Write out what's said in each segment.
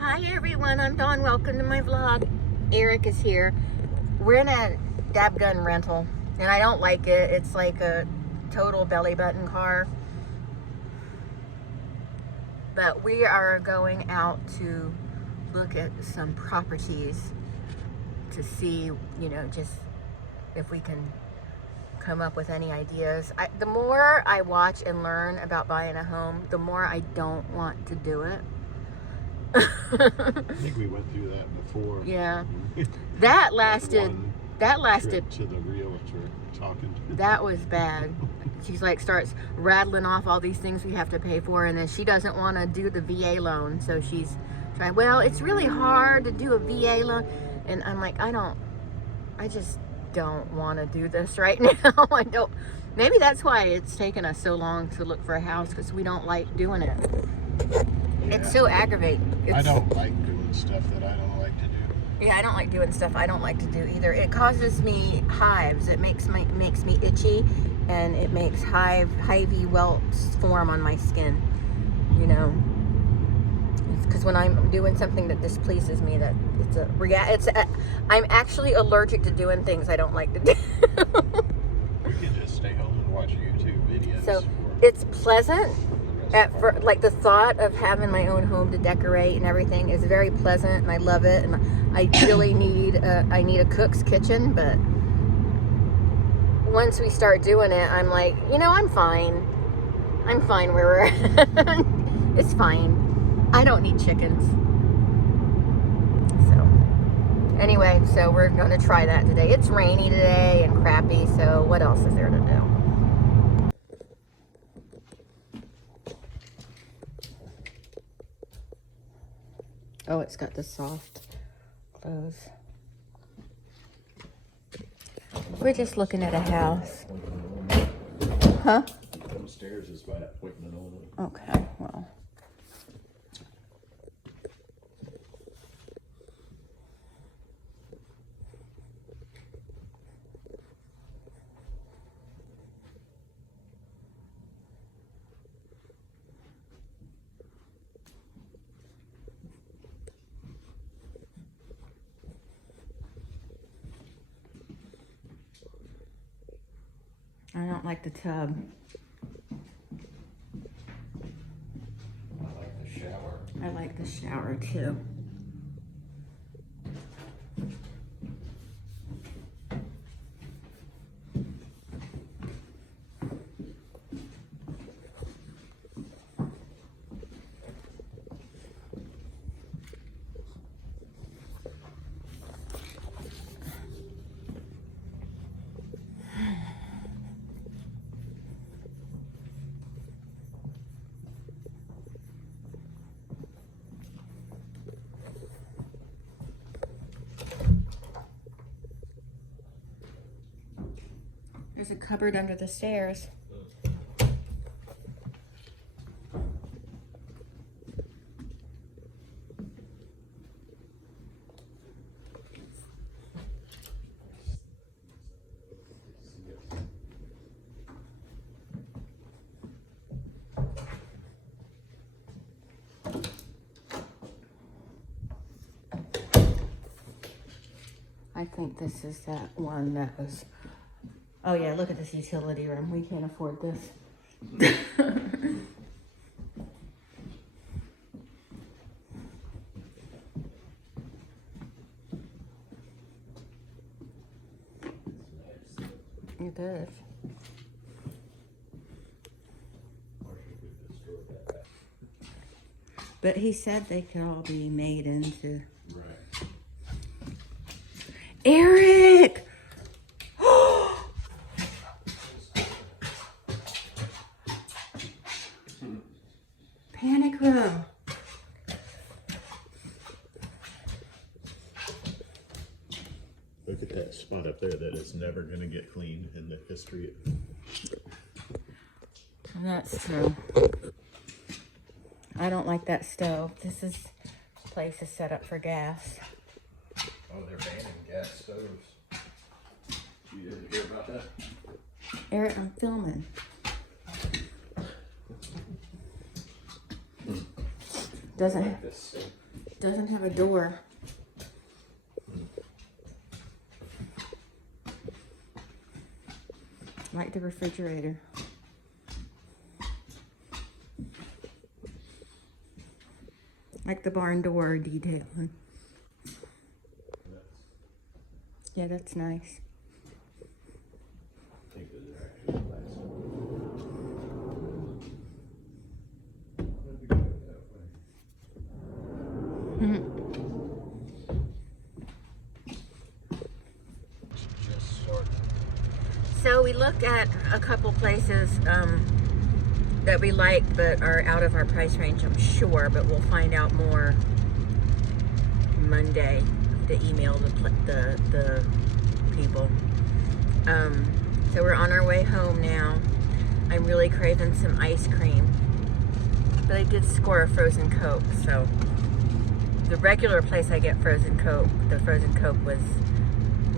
Hi everyone, I'm Dawn. Welcome to my vlog. Eric is here. We're in a Dabgun rental and I don't like it. It's like a total belly button car. But we are going out to look at some properties to see, just if we can come up with any ideas. The more I watch and learn about buying a home, the more I don't want to do it. I think we went through that before. Yeah. That lasted trip to the realtor talking to that was bad. She's like starts rattling off all these things we have to pay for, and then she doesn't want to do the VA loan, so she's trying, well, it's really hard to do a VA loan, and I'm like, I just don't want to do this right now. Maybe that's why it's taken us so long to look for a house, because we don't like doing it. Yeah. It's so aggravating. I don't like doing stuff that I don't like to do. Yeah, I don't like doing stuff I don't like to do either. It causes me hives. It makes me itchy, and it makes hivey welts form on my skin. It's because when I'm doing something that displeases me, that I'm actually allergic to doing things I don't like to do. You can just stay home and watch YouTube videos. So it's pleasant. Like the thought of having my own home to decorate and everything is very pleasant, and I love it. And I really need a cook's kitchen, but once we start doing it, I'm like, I'm fine. I'm fine where we're at. It's fine. I don't need chickens. So anyway, so we're going to try that today. It's rainy today and crappy, so what else is there to do? Oh, it's got the soft clothes. We're just looking at a house. Huh? Downstairs is by appointment only. Okay, well. I don't like the tub. I like the shower. I like the shower too. There's a cupboard under the stairs. I think this is that one that was... Oh yeah, look at this utility room. We can't afford this. It is. But he said they could all be made into... Right. Eric! Panic room. Look at that spot up there that is never going to get cleaned in the history of... That's true. I don't like that stove. This place is set up for gas. Oh, they're banning gas stoves. You didn't hear about that? Eric, I'm filming. Doesn't Like this. Doesn't have a door. Like the refrigerator. Like the barn door detailing. Yeah, that's nice. So we looked at a couple places that we like but are out of our price range, I'm sure, but we'll find out more Monday to email the people. So we're on our way home now. I'm really craving some ice cream, but I did score a frozen Coke. So the regular place I get frozen Coke, the frozen Coke was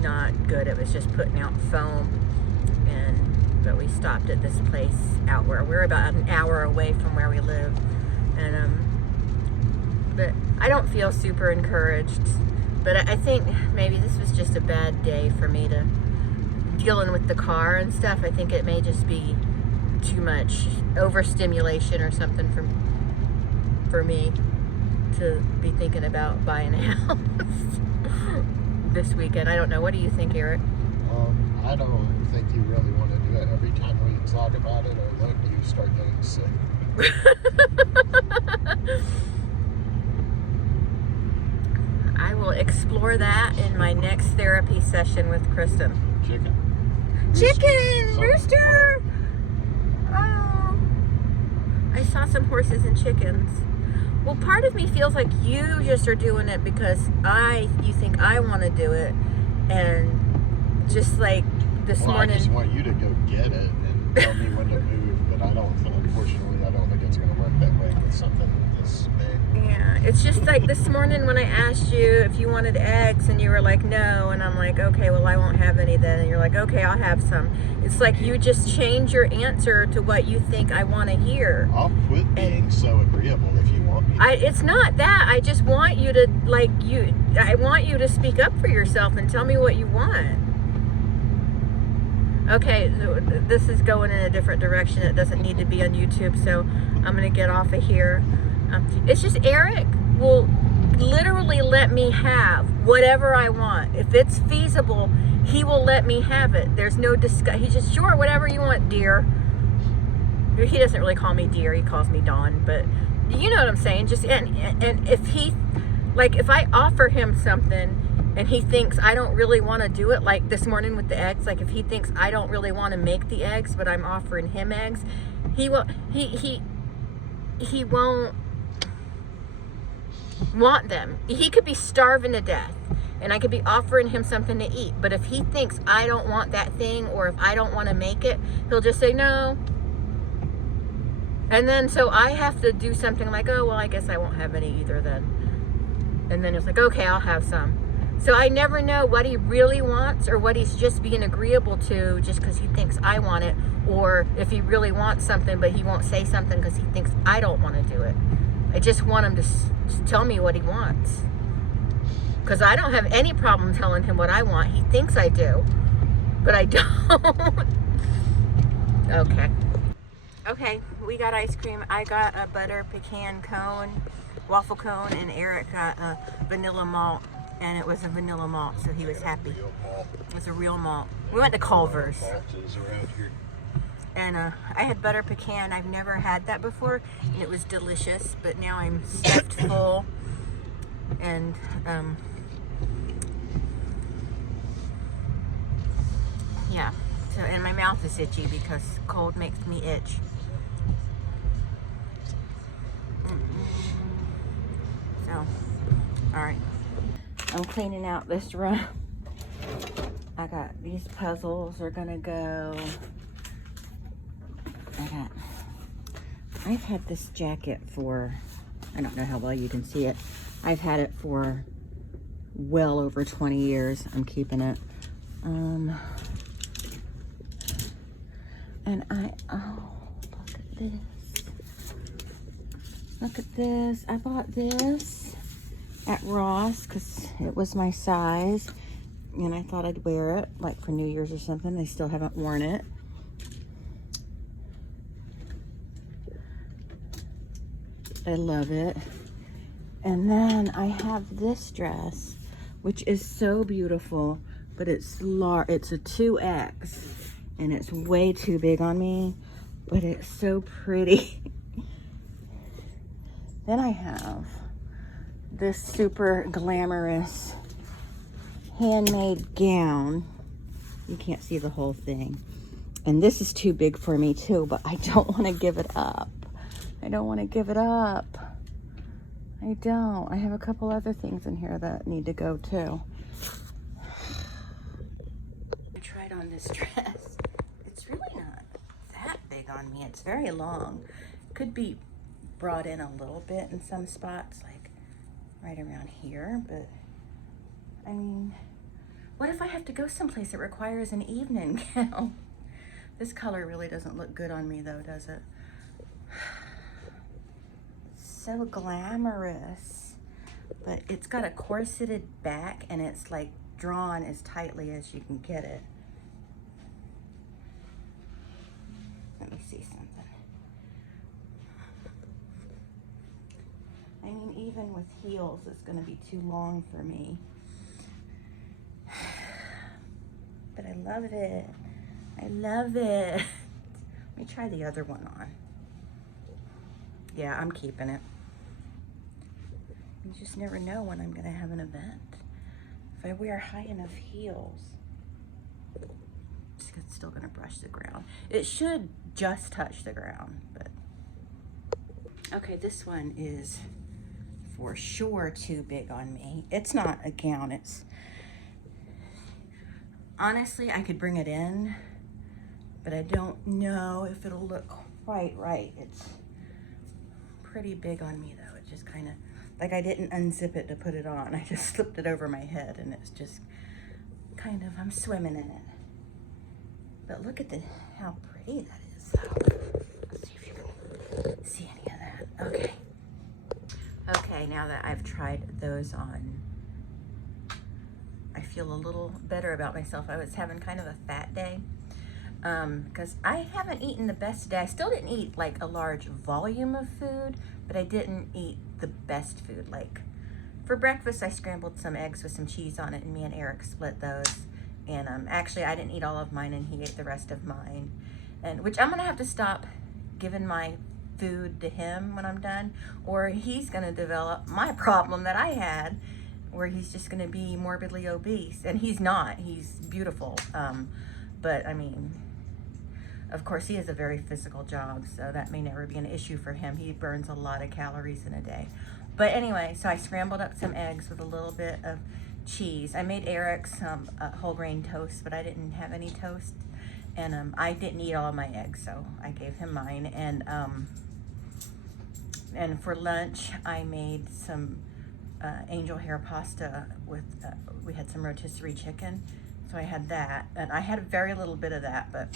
not good. It was just putting out foam. But we stopped at this place out where we're about an hour away from where we live, and but I don't feel super encouraged. But I think maybe this was just a bad day for me to dealing with the car and stuff. I think it may just be too much overstimulation or something for me to be thinking about buying a house this weekend. I don't know. What do you think, Eric? I don't think you really want to do it. Every time we talk about it or look, you start getting sick. I will explore that in my next therapy session with Kristen. Chicken. Chicken! Rooster! Oh. I saw some horses and chickens. Well, part of me feels like you just are doing it because you think I want to do it, and just like this morning. I just want you to go get it and tell me when to move, but unfortunately, I don't think it's going to work that way with something this big. Yeah, it's just like this morning when I asked you if you wanted eggs and you were like, no, and I'm like, okay, well, I won't have any then, and you're like, okay, I'll have some. It's like you just change your answer to what you think I want to hear. I'll quit being so agreeable if you want me to. It's not that. I just want you to, I want you to speak up for yourself and tell me what you want. Okay, this is going in a different direction. It doesn't need to be on YouTube, so I'm going to get off of here. It's just Eric will literally let me have whatever I want. If it's feasible, he will let me have it. There's no discuss. He's just, sure, whatever you want, dear. He doesn't really call me dear. He calls me Dawn, but you know what I'm saying. Just and if he, like, if I offer him something and he thinks I don't really want to do it, like this morning with the eggs, like if he thinks I don't really want to make the eggs, but I'm offering him eggs, he won't want them. He could be starving to death and I could be offering him something to eat, but if he thinks I don't want that thing or if I don't want to make it, he'll just say no. And then so I have to do something like, oh, well, I guess I won't have any either then. And then it's like, okay, I'll have some. So I never know what he really wants or what he's just being agreeable to just because he thinks I want it, or if he really wants something but he won't say something because he thinks I don't want to do it. I just want him to tell me what he wants, because I don't have any problem telling him what I want. He thinks I do, but I don't. Okay, we got ice cream. I got a butter pecan cone, waffle cone, and Eric got a vanilla malt. And it was a vanilla malt, so he was happy. It was a real malt. We went to Culver's. And I had butter pecan. I've never had that before, and it was delicious. But now I'm stuffed full, and yeah. So, and my mouth is itchy because cold makes me itch. So, all right. I'm cleaning out this room. I got these puzzles are gonna go. I've had this jacket for, I don't know how well you can see it. I've had it for well over 20 years. I'm keeping it. And oh, look at this. Look at this. I bought this at Ross because it was my size. And I thought I'd wear it like for New Year's or something. I still haven't worn it. I love it. And then I have this dress, which is so beautiful, but it's large. It's a 2X, and it's way too big on me, but it's so pretty. Then I have this super glamorous handmade gown. You can't see the whole thing. And this is too big for me too, but I don't want to give it up. I don't want to give it up. I don't. I have a couple other things in here that need to go too. I tried on this dress. It's really not that big on me. It's very long. Could be brought in a little bit in some spots, like right around here, but I mean, what if I have to go someplace that requires an evening gown? This color really doesn't look good on me though, does it? So glamorous, but it's got a corseted back and it's like drawn as tightly as you can get it. Let me see something. I mean, even with heels, it's going to be too long for me. But I love it. I love it. Let me try the other one on. Yeah, I'm keeping it. You just never know when I'm going to have an event. If I wear high enough heels, it's still going to brush the ground. It should just touch the ground, but. Okay, this one is for sure too big on me. It's not a gown. It's, honestly, I could bring it in, but I don't know if it'll look quite right. It's pretty big on me though. It just kind of, like I didn't unzip it to put it on. I just slipped it over my head and it's just kind of, I'm swimming in it. But look at how pretty that is though. Let's see if you can see any of that. Okay. Okay, now that I've tried those on, I feel a little better about myself. I was having kind of a fat day because I haven't eaten the best today. I still didn't eat like a large volume of food, but I didn't eat the best food. Like for breakfast, I scrambled some eggs with some cheese on it, and me and Eric split those. And actually, I didn't eat all of mine, and he ate the rest of mine. And which I'm gonna have to stop giving my food to him when I'm done, or he's gonna develop my problem that I had, where he's just gonna be morbidly obese. And he's not. He's beautiful. But I mean, of course, he has a very physical job, so that may never be an issue for him. He burns a lot of calories in a day. But anyway, so I scrambled up some eggs with a little bit of cheese. I made Eric some whole grain toast, but I didn't have any toast. And I didn't eat all of my eggs, so I gave him mine. And for lunch, I made some angel hair pasta with, we had some rotisserie chicken. So I had that, and I had very little bit of that, but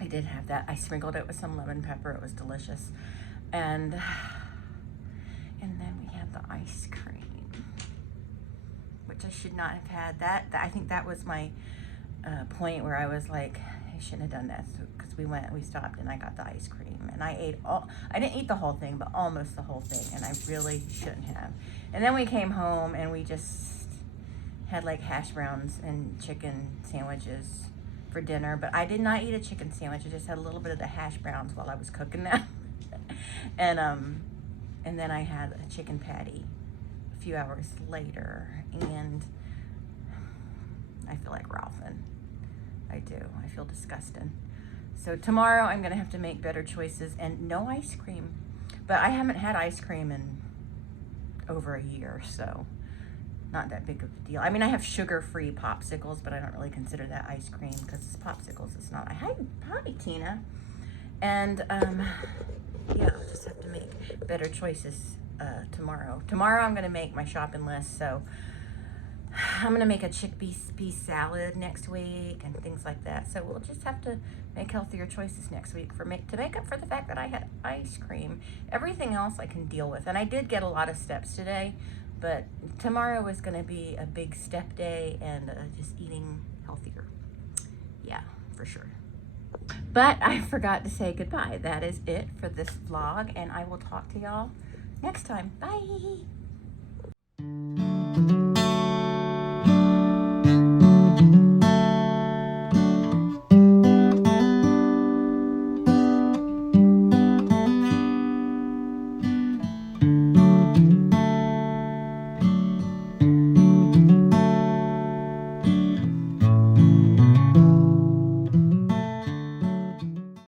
I did have that. I sprinkled it with some lemon pepper. It was delicious. And then we had the ice cream, which I should not have had. I think that was my point where I was like, I shouldn't have done that, because we stopped and I got the ice cream, and I didn't eat the whole thing, but almost the whole thing, and I really shouldn't have. And then we came home and we just had like hash browns and chicken sandwiches for dinner, but I did not eat a chicken sandwich. I just had a little bit of the hash browns while I was cooking them. And then I had a chicken patty a few hours later, and I feel like Ralphin. I do. I feel disgusting. So tomorrow I'm gonna have to make better choices, and no ice cream. But I haven't had ice cream in over a year, so not that big of a deal. I mean, I have sugar-free popsicles, but I don't really consider that ice cream because it's popsicles. It's not. Hi, Tina. And yeah, I'll just have to make better choices tomorrow. Tomorrow I'm gonna make my shopping list, so I'm gonna make a chickpea salad next week and things like that. So we'll just have to make healthier choices next week to make up for the fact that I had ice cream. Everything else I can deal with, and I did get a lot of steps today. but tomorrow is going to be a big step day and just eating healthier. Yeah, for sure. But I forgot to say goodbye. That is it for this vlog, and I will talk to y'all next time. Bye.